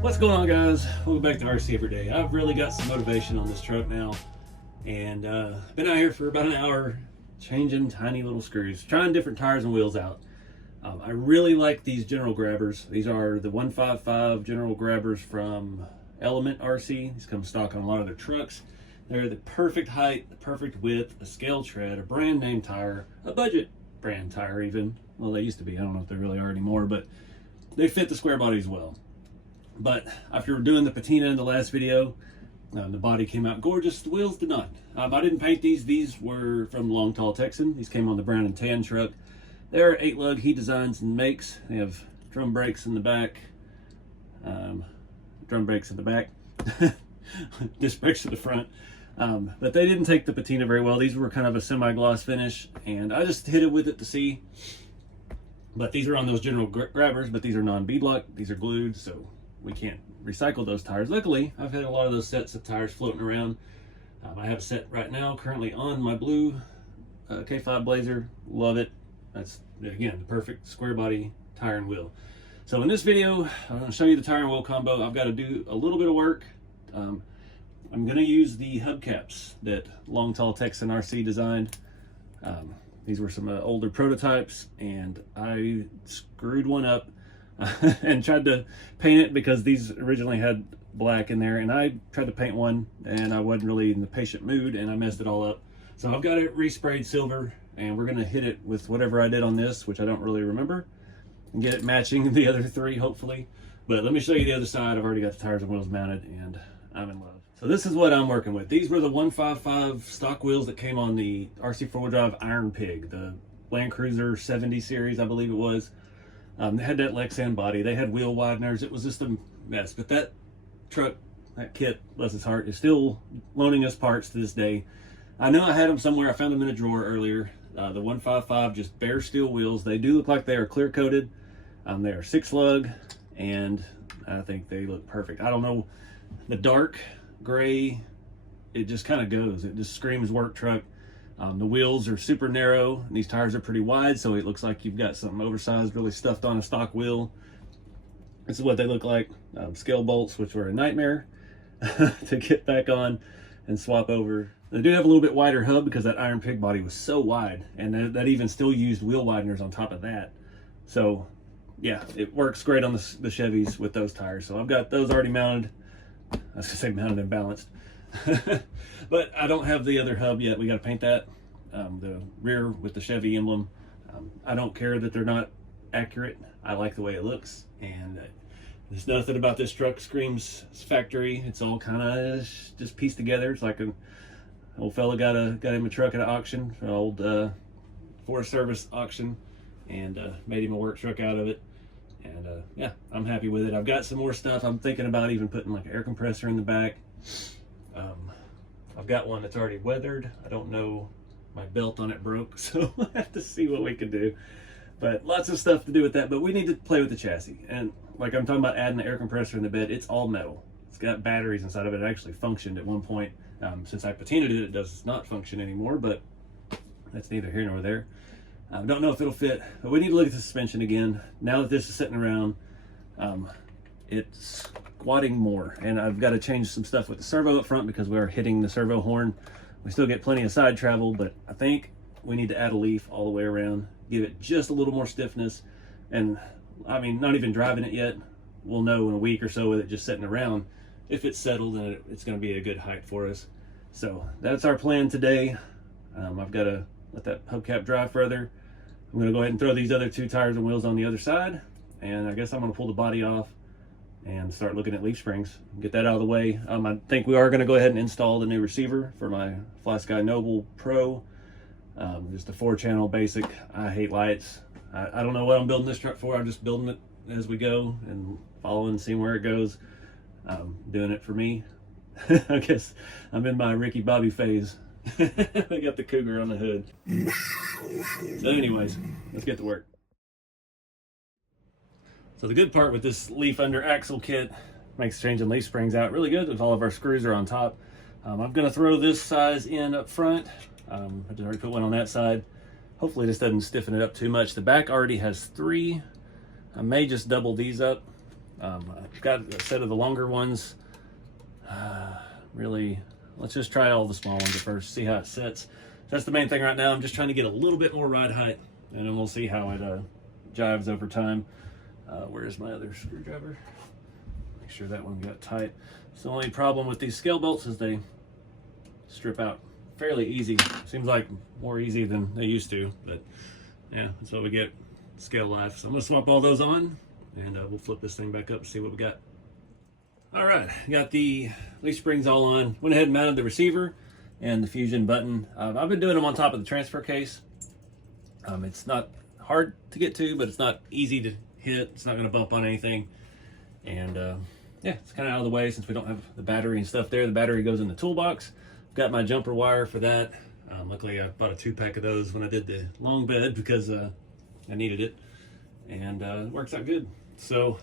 What's going on, guys? Welcome back to RC4wd. I've really got some motivation on this truck now, and been out here for about an hour changing tiny little screws, trying different tires and wheels out. I really like these general grabbers. These are the 155 general grabbers from Element RC. These come stock on a lot of their trucks. They're the perfect height, the perfect width, a scale tread, a brand name tire, a budget brand tire even. Well, they used to be. I don't know if they really are anymore, but they fit the square body as well. But after doing the patina in the last video, the body came out gorgeous. The wheels did not. I didn't paint these. These were from Long Tall Texan. These came on the brown and tan truck. They're 8-lug he designs and makes. They have drum brakes in the back. Disc brakes to the front. But they didn't take the patina very well. These were kind of a semi-gloss finish, and I just hit it with it to see. But these are on those general grabbers, but these are non-beadlock. These are glued, so we can't recycle those tires. Luckily, I've had a lot of those sets of tires floating around. I have a set right now currently on my blue K5 Blazer. Love it. That's, again, the perfect square body tire and wheel. So in this video, I'm going to show you the tire and wheel combo. I've got to do a little bit of work. I'm going to use the hubcaps that Long Tall Texan RC designed. These were some older prototypes, and I screwed one up and tried to paint it because these originally had black in there, and I tried to paint one and I wasn't really in the patient mood and I messed it all up. So I've got it resprayed silver, and we're going to hit it with whatever I did on this, which I don't really remember, and get it matching the other three hopefully. But let me show you the other side. I've already got the tires and wheels mounted, and I'm in love. So this is what I'm working with. These were the 155 stock wheels that came on the RC4wd drive Iron Pig, the Land Cruiser 70 series, I believe it was. They had that Lexan body. They had wheel wideners. It was just a mess. But that truck, that kit, bless his heart, is still loaning us parts to this day. I know I had them somewhere. I found them in a drawer earlier. The 155, just bare steel wheels. They do look like they are clear coated. They are 6-lug, and I think they look perfect. I don't know, the dark gray, it just kind of goes. It just screams work truck. The wheels are super narrow, and these tires are pretty wide, so it looks like you've got something oversized really stuffed on a stock wheel. This is what they look like. Scale bolts, which were a nightmare to get back on and swap over. They do have a little bit wider hub because that Iron Pig body was so wide, and that even still used wheel wideners on top of that. So yeah, it works great on the Chevys with those tires. So I've got those already mounted. I was gonna say mounted and balanced. But I don't have the other hub yet. We got to paint that, the rear with the Chevy emblem. I don't care that they're not accurate. I like the way it looks, and there's nothing about this truck screams factory. It's all kind of just pieced together. It's like an old fella got him a truck at an auction, an old Forest Service auction, and made him a work truck out of it. And yeah, I'm happy with it. I've got some more stuff. I'm thinking about even putting like an air compressor in the back. I've got one that's already weathered. I don't know, my belt on it broke, so we'll have to see what we can do. But lots of stuff to do with that, but we need to play with the chassis. And like I'm talking about adding an air compressor in the bed, it's all metal. It's got batteries inside of it. It actually functioned at one point. Since I patinaed it, it does not function anymore, but that's neither here nor there. I don't know if it'll fit, but we need to look at the suspension again. Now that this is sitting around, it's squatting more, and I've got to change some stuff with the servo up front because we are hitting the servo horn. We still get plenty of side travel, but I think we need to add a leaf all the way around, give it just a little more stiffness. And I mean, not even driving it yet, we'll know in a week or so with it just sitting around if it's settled, and it's going to be a good height for us. So that's our plan today. I've got to let that hubcap dry further. I'm going to go ahead and throw these other two tires and wheels on the other side, and I guess I'm going to pull the body off and start looking at leaf springs, get that out of the way. I think we are going to go ahead and install the new receiver for my FlySky Noble Pro. Just a 4-channel basic. I hate lights. I don't know what I'm building this truck for. I'm just building it as we go and following, seeing where it goes. Doing it for me. I guess I'm in my Ricky Bobby phase. I got the Cougar on the hood. So anyways, let's get to work. So the good part with this leaf under axle kit makes changing leaf springs out really good if all of our screws are on top. I'm going to throw this size in up front. I just already put one on that side. Hopefully this doesn't stiffen it up too much. The back already has 3. I may just double these up I've got a set of the longer ones. Really, let's just try all the small ones at first, see how it sits. That's the main thing right now. I'm just trying to get a little bit more ride height, and then we'll see how it jives over time. Where's my other screwdriver? Make sure that one got tight. So the only problem with these scale bolts is they strip out fairly easy. Seems like more easy than they used to, but yeah, that's what we get, scale life. So I'm gonna swap all those on, and we'll flip this thing back up and see what we got. All right, got the leaf springs all on. Went ahead and mounted the receiver and the fusion button. I've been doing them on top of the transfer case. It's not hard to get to, but it's not easy to hit. It's not gonna bump on anything. And yeah, it's kind of out of the way since we don't have the battery and stuff there. The battery goes in the toolbox. Got my jumper wire for that. Luckily I bought a 2-pack of those when I did the long bed because I needed it. And it works out good. So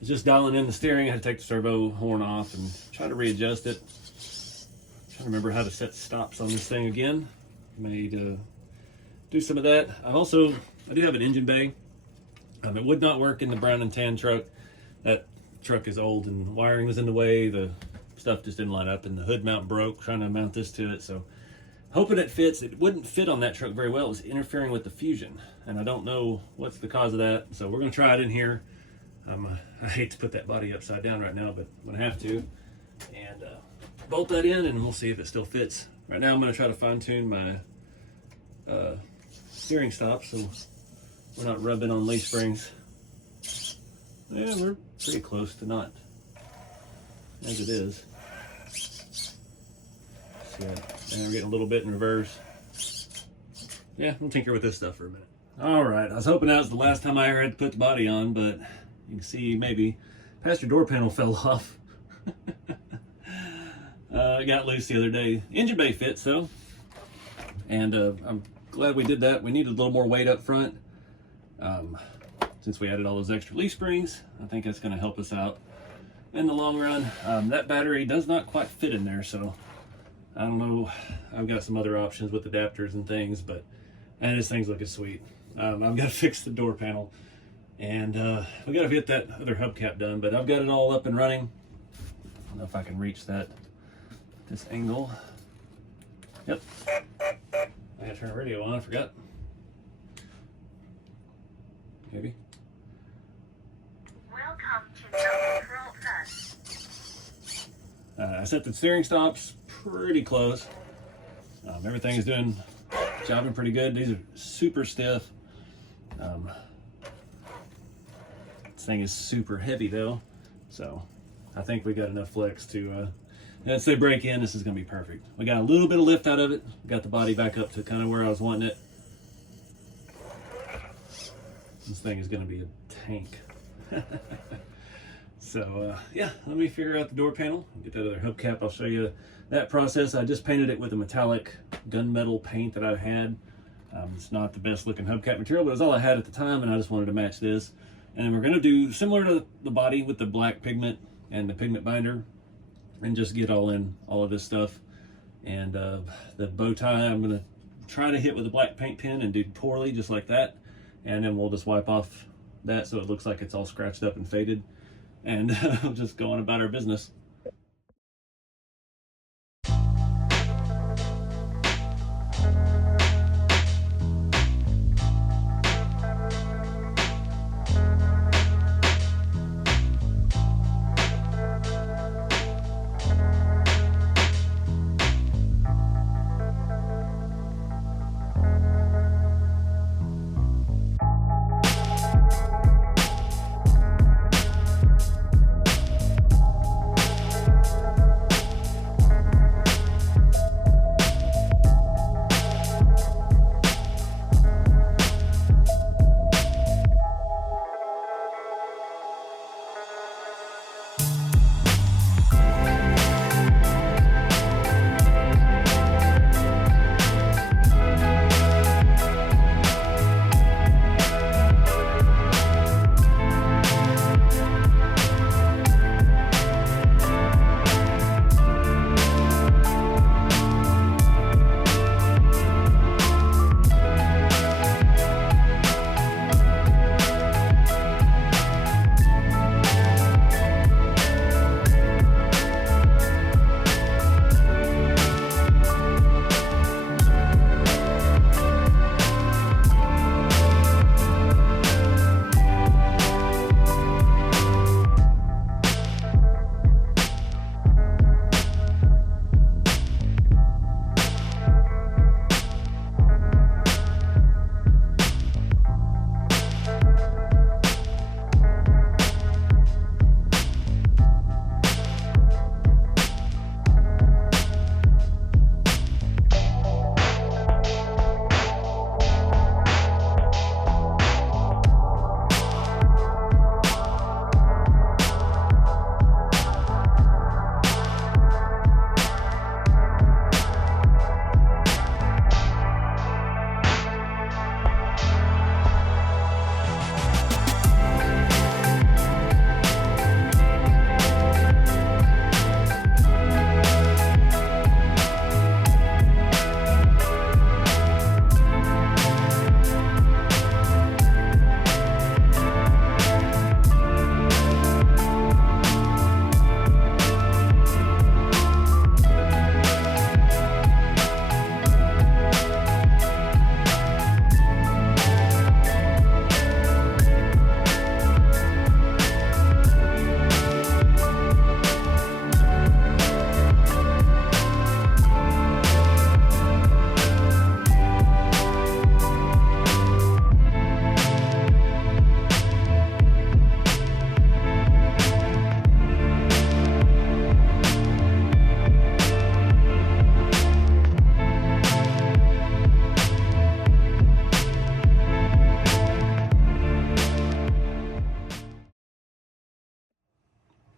it's just dialing in the steering. I had to take the servo horn off and try to readjust it. Trying to remember how to set stops on this thing again. May do some of that. I do have an engine bay. It would not work in the brown and tan truck. That truck is old and wiring was in the way. The stuff just didn't line up and the hood mount broke trying to mount this to it. So hoping it fits. It wouldn't fit on that truck very well. It was interfering with the fusion, and I don't know what's the cause of that. So we're gonna try it in here. I hate to put that body upside down right now, but I'm gonna have to. And bolt that in and we'll see if it still fits. Right now I'm gonna try to fine tune my steering stop so we're not rubbing on leaf springs. Yeah, we're pretty close to not as it is. See that? And we're getting a little bit in reverse. Yeah, we'll tinker with this stuff for a minute. All right, I was hoping that was the last time I ever had to put the body on, but you can see maybe passenger door panel fell off. It got loose the other day. Engine bay fits though, and I'm glad we did that. We needed a little more weight up front. Since we added all those extra leaf springs, I think that's going to help us out in the long run. That battery does not quite fit in there, so I don't know. I've got some other options with adapters and things, but and this thing's looking sweet. I've got to fix the door panel, and we got to get that other hubcap done, but I've got it all up and running. I don't know if I can reach this angle. Yep. I gotta turn the radio on, I forgot. Maybe. Welcome to Bambu Lab. I set the steering stops pretty close. Everything is jobbing pretty good. These are super stiff. This thing is super heavy though, so I think we got enough flex to once they break in, this is going to be perfect. We got a little bit of lift out of it. Got the body back up to kind of where I was wanting it. This thing is going to be a tank. So yeah, let me figure out the door panel. Get that other hubcap. I'll show you that process. I just painted it with a metallic gunmetal paint that I had. It's not the best looking hubcap material, but it was all I had at the time, and I just wanted to match this. And then we're going to do similar to the body with the black pigment and the pigment binder, and just get all of this stuff. And the bow tie I'm going to try to hit with a black paint pen and do poorly just like that, and then we'll just wipe off that so it looks like it's all scratched up and faded, and we'll just go on about our business.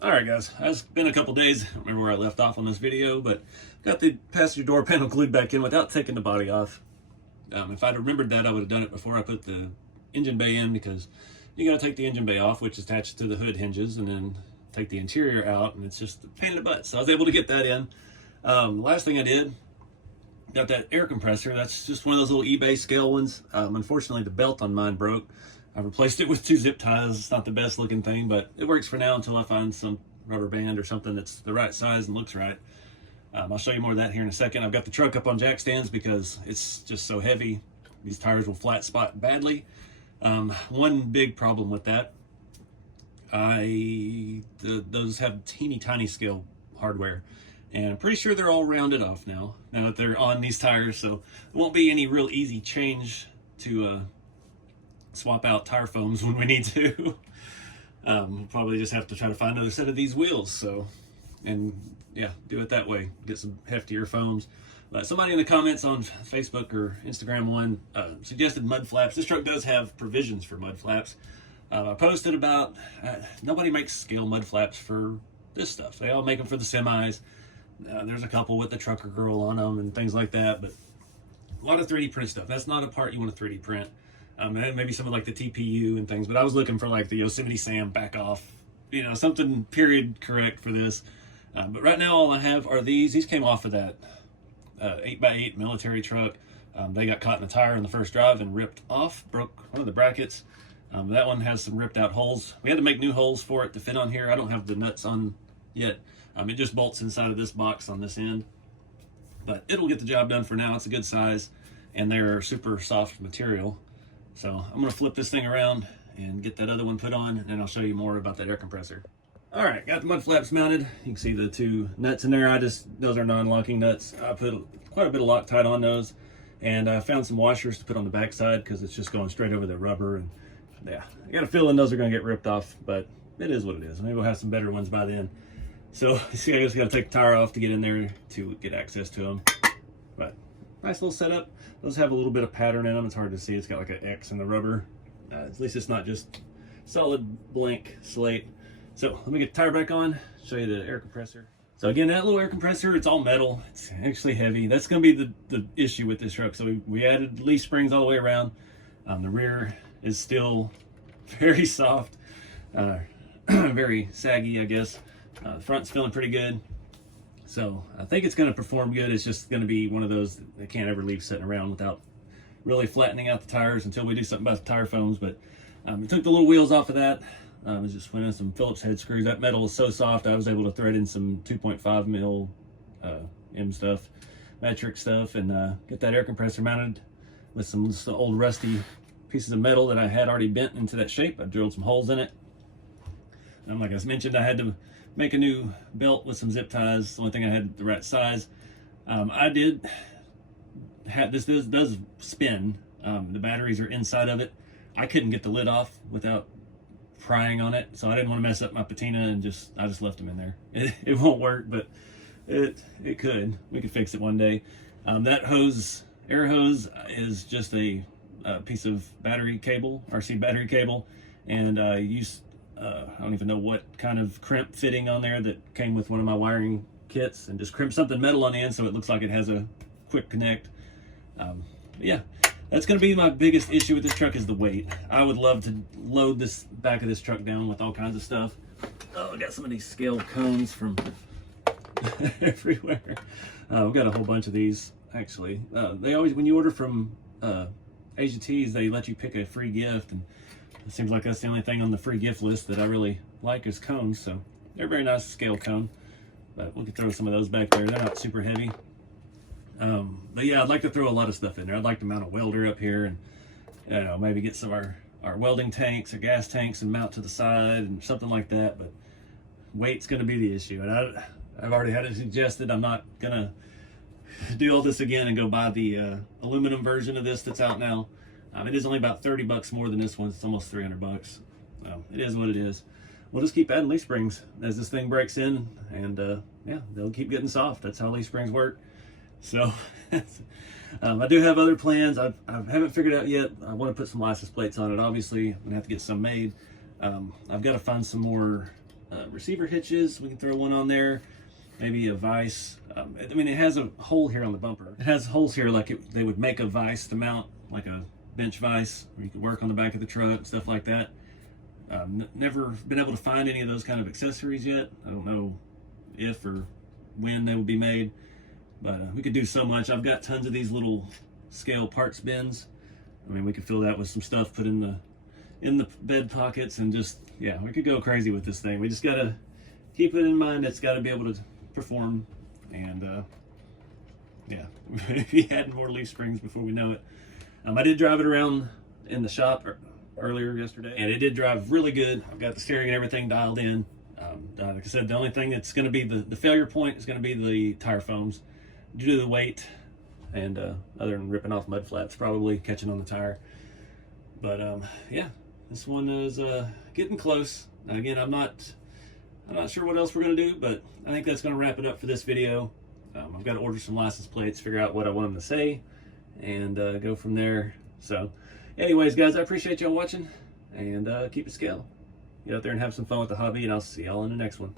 All right, guys, it's been a couple days. I don't remember where I left off on this video, but got the passenger door panel glued back in without taking the body off. If I'd remembered that, I would have done it before I put the engine bay in, because you got to take the engine bay off, which is attached to the hood hinges, and then take the interior out, and it's just a pain in the butt. So I was able to get that in. The last thing I did, got that air compressor. That's just one of those little eBay scale ones. Unfortunately, the belt on mine broke. I replaced it with 2 zip ties. It's not the best looking thing, but it works for now until I find some rubber band or something that's the right size and looks right. I'll show you more of that here in a second. I've got the truck up on jack stands because it's just so heavy. These tires will flat spot badly. One big problem with that, those have teeny tiny scale hardware, and I'm pretty sure they're all rounded off now that they're on these tires, so it won't be any real easy change to swap out tire foams when we need to. We'll probably just have to try to find another set of these wheels, so, and yeah, do it that way, get some heftier foams. But somebody in the comments on Facebook or Instagram one suggested Mudflaps. This truck does have provisions for Mudflaps. I posted about, nobody makes scale Mudflaps for this stuff. They all make them for the semis. There's a couple with the trucker girl on them and things like that, but a lot of 3D print stuff. That's not a part you want to 3D print. Maybe something like the TPU and things, but I was looking for like the Yosemite Sam back off, you know, something period correct for this. But right now all I have are these. These came off of that 8x8 military truck. They got caught in the tire in the first drive and ripped off, broke one of the brackets. That one has some ripped out holes. We had to make new holes for it to fit on here. I don't have the nuts on yet. It just bolts inside of this box on this end, but it'll get the job done for now. It's a good size, and they're super soft material. So I'm gonna flip this thing around and get that other one put on, and I'll show you more about that air compressor. All right, got the mud flaps mounted. You can see the 2 nuts in there. Those are non-locking nuts. I put quite a bit of Loctite on those, and I found some washers to put on the backside because it's just going straight over the rubber. And yeah, I got a feeling those are gonna get ripped off, but it is what it is. Maybe we'll have some better ones by then. So see, I just gotta take the tire off to get in there to get access to them. But nice little setup. Those have a little bit of pattern in them. It's hard to see. It's got like an X in the rubber. At least it's not just solid blank slate. So let me get the tire back on, show you the air compressor. So again, that little air compressor, it's all metal. It's actually heavy. That's gonna be the issue with this truck. So we added leaf springs all the way around. The rear is still very soft, very saggy, I guess. The front's feeling pretty good. So I think it's going to perform good. It's just going to be one of those that can't ever leave sitting around without really flattening out the tires until we do something about the tire foams. But we took the little wheels off of that. I was just went in some Phillips head screws. That metal is so soft, I was able to thread in some 2.5 mil M stuff, metric stuff, and get that air compressor mounted with some old rusty pieces of metal that I had already bent into that shape. I drilled some holes in it. And like I mentioned, I had to make a new belt with some zip ties. The only thing I had the right size. I did have this does spin. The batteries are inside of it. I couldn't get the lid off without prying on it, so I didn't want to mess up my patina, and I just left them in there. It won't work, but it could. We could fix it one day. That air hose is just a piece of battery cable, RC battery cable, and I used I don't even know what kind of crimp fitting on there that came with one of my wiring kits, and just crimp something metal on the end so it looks like it has a quick connect. Yeah, that's going to be my biggest issue with this truck, is the weight. I would love to load this back of this truck down with all kinds of stuff. Oh, I got some of these scale cones from everywhere. We've got a whole bunch of these, actually. They always, when you order from Asia Tees, they let you pick a free gift, and it seems like that's the only thing on the free gift list that I really like is cones. So they're very nice scale cone, but we can throw some of those back there. They're not super heavy. But yeah, I'd like to throw a lot of stuff in there. I'd like to mount a welder up here, and you know, maybe get some of our welding tanks or gas tanks and mount to the side and something like that. But weight's going to be the issue, and I've already had it suggested. I'm not gonna do all this again and go buy the aluminum version of this that's out now. It is only about 30 bucks more than this one. It's almost 300 bucks. It is what it is. We'll just keep adding leaf springs as this thing breaks in, and yeah, they'll keep getting soft. That's how leaf springs work. So I do have other plans. I haven't figured out yet. I want to put some license plates on it. Obviously, I'm gonna have to get some made. I've got to find some more receiver hitches. We can throw one on there, maybe a vise. I mean, it has a hole here on the bumper. It has holes here like they would make a vise to mount, like a bench vise, where you could work on the back of the truck, stuff like that. Never been able to find any of those kind of accessories yet. I don't know if or when they will be made, but we could do so much. I've got tons of these little scale parts bins. I mean, we could fill that with some stuff, put in the bed pockets, and just, yeah, we could go crazy with this thing. We just gotta keep it in mind. It's got to be able to perform, and yeah, we had more leaf springs before we know it. I did drive it around in the shop earlier yesterday, and it did drive really good. I've got the steering and everything dialed in. Like I said, the only thing that's going to be the failure point is going to be the tire foams due to the weight, and other than ripping off mud flaps, probably catching on the tire. But yeah, this one is getting close. Again, I'm not sure what else we're going to do, but I think that's going to wrap it up for this video. I've got to order some license plates, figure out what I want them to say, and go from there. So anyways, guys, I appreciate y'all watching, and keep it scale. Get out there and have some fun with the hobby, and I'll see y'all in the next one.